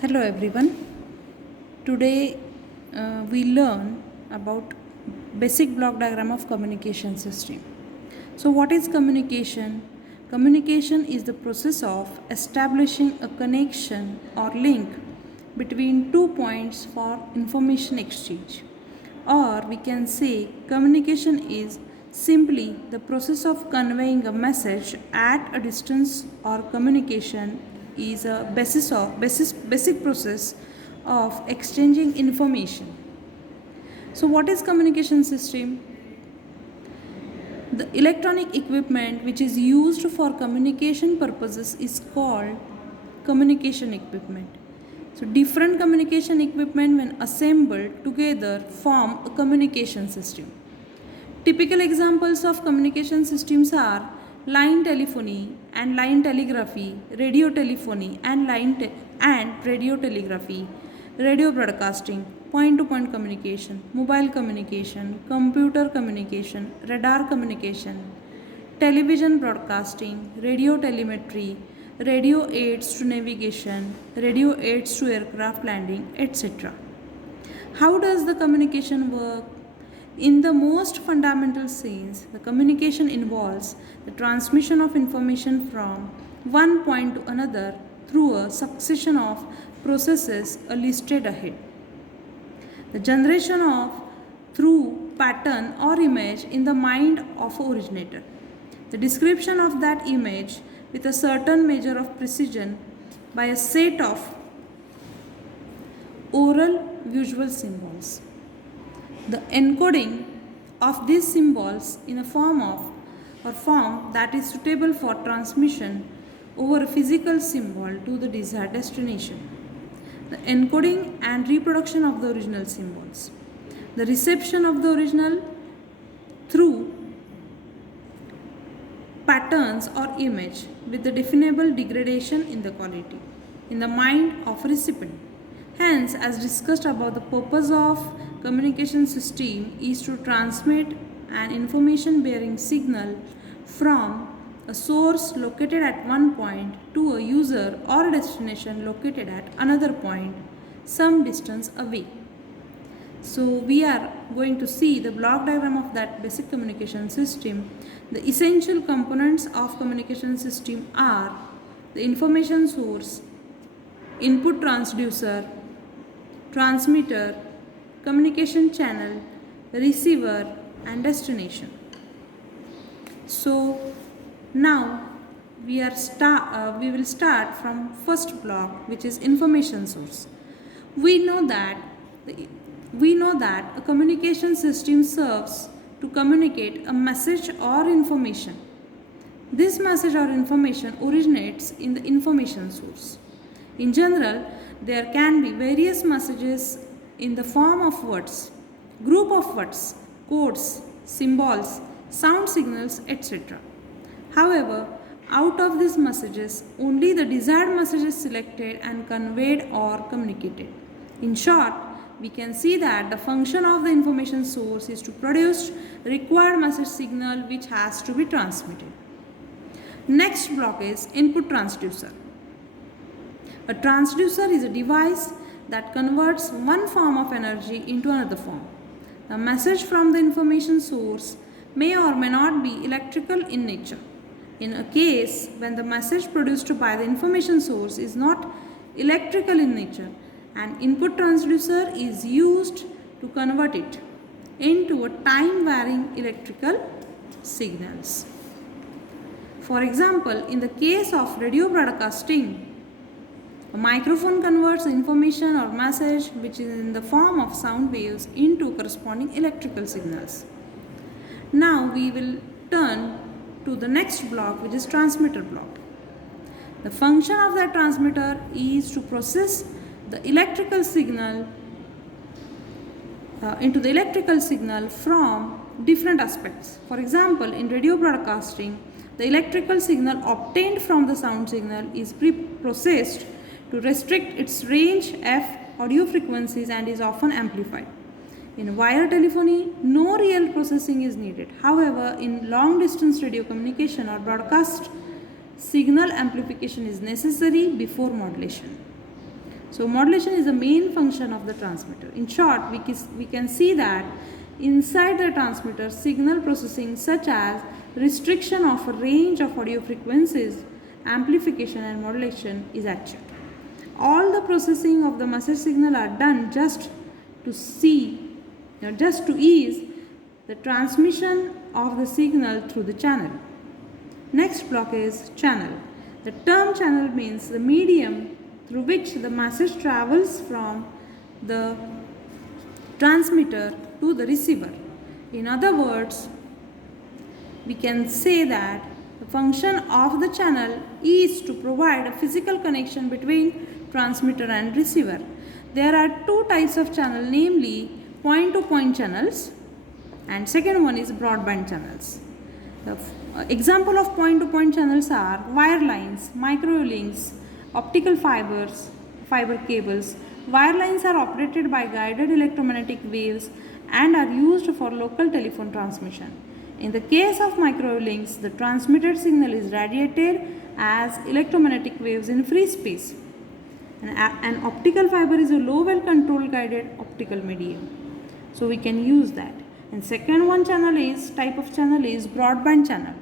Hello everyone. Today we learn about basic block diagram of communication system. So what is communication? Communication is the process of establishing a connection or link between two points for information exchange. Or we can say communication is simply the process of conveying a message at a distance, or communication is a basic process of exchanging information. So what is communication system? The electronic equipment which is used for communication purposes is called communication equipment. So different communication equipment when assembled together form a communication system. Typical examples of communication systems are line telephony and line telegraphy, radio telephony and radio telegraphy, radio broadcasting, point to point communication, mobile communication, computer communication, radar communication, television broadcasting, radio telemetry, radio aids to navigation, radio aids to aircraft landing, etc. How does the communication work? In the most fundamental sense, the communication involves the transmission of information from one point to another through a succession of processes listed ahead. The generation of through pattern or image in the mind of originator. The description of that image with a certain measure of precision by a set of oral visual symbols. The encoding of these symbols in a form that is suitable for transmission over a physical symbol to the desired destination. The encoding and reproduction of the original symbols. The reception of the original through patterns or image with the definable degradation in the quality in the mind of recipient. Hence, as discussed above, the purpose of communication system is to transmit an information bearing signal from a source located at one point to a user or a destination located at another point some distance away. So we are going to see the block diagram of that basic communication system. The essential components of communication system are the information source, input transducer, transmitter, communication channel, receiver and destination. So now we will start from first block, which is information source. We know that a communication system serves to communicate a message or information. This message or information originates in the information source. In general, there can be various messages in the form of words, group of words, codes, symbols, sound signals, etc. However, out of these messages, only the desired message is selected and conveyed or communicated. In short, we can see that the function of the information source is to produce required message signal which has to be transmitted. Next block is input transducer. A transducer is a device that converts one form of energy into another form. The message from the information source may or may not be electrical in nature. In a case when the message produced by the information source is not electrical in nature, an input transducer is used to convert it into a time-varying electrical signals. For example, in the case of radio broadcasting, a microphone converts information or message which is in the form of sound waves into corresponding electrical signals. Now we will turn to the next block, which is transmitter block. The function of that transmitter is to process the electrical signal into the electrical signal from different aspects. For example, in radio broadcasting, the electrical signal obtained from the sound signal is pre-processed to restrict its range f audio frequencies and is often amplified. In wire telephony, no real processing is needed. However, in long distance radio communication or broadcast, signal amplification is necessary before modulation. So modulation is the main function of the transmitter. In short, we can see that inside the transmitter, signal processing such as restriction of a range of audio frequencies, amplification and modulation is achieved. All the processing of the message signal are done just to ease the transmission of the signal through the channel. Next block is channel. The term channel means the medium through which the message travels from the transmitter to the receiver. In other words, we can say that the function of the channel is to provide a physical connection between transmitter and receiver. There are two types of channel, namely point-to-point channels and second one is broadband channels. The example of point-to-point channels are wire lines, microwave links, optical fiber cables. Wire lines are operated by guided electromagnetic waves and are used for local telephone transmission. In the case of microwave links, the transmitted signal is radiated as electromagnetic waves in free space. An optical fiber is a low well controlled guided optical medium. So we can use that. And second type of channel is broadband channel.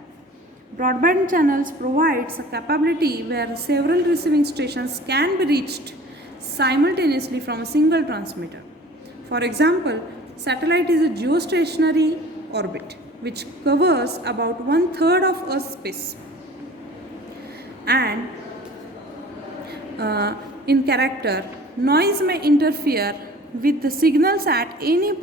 Broadband channels provides a capability where several receiving stations can be reached simultaneously from a single transmitter. For example, satellite is a geostationary orbit which covers about 1/3 of Earth's space. And in character, noise may interfere with the signals at any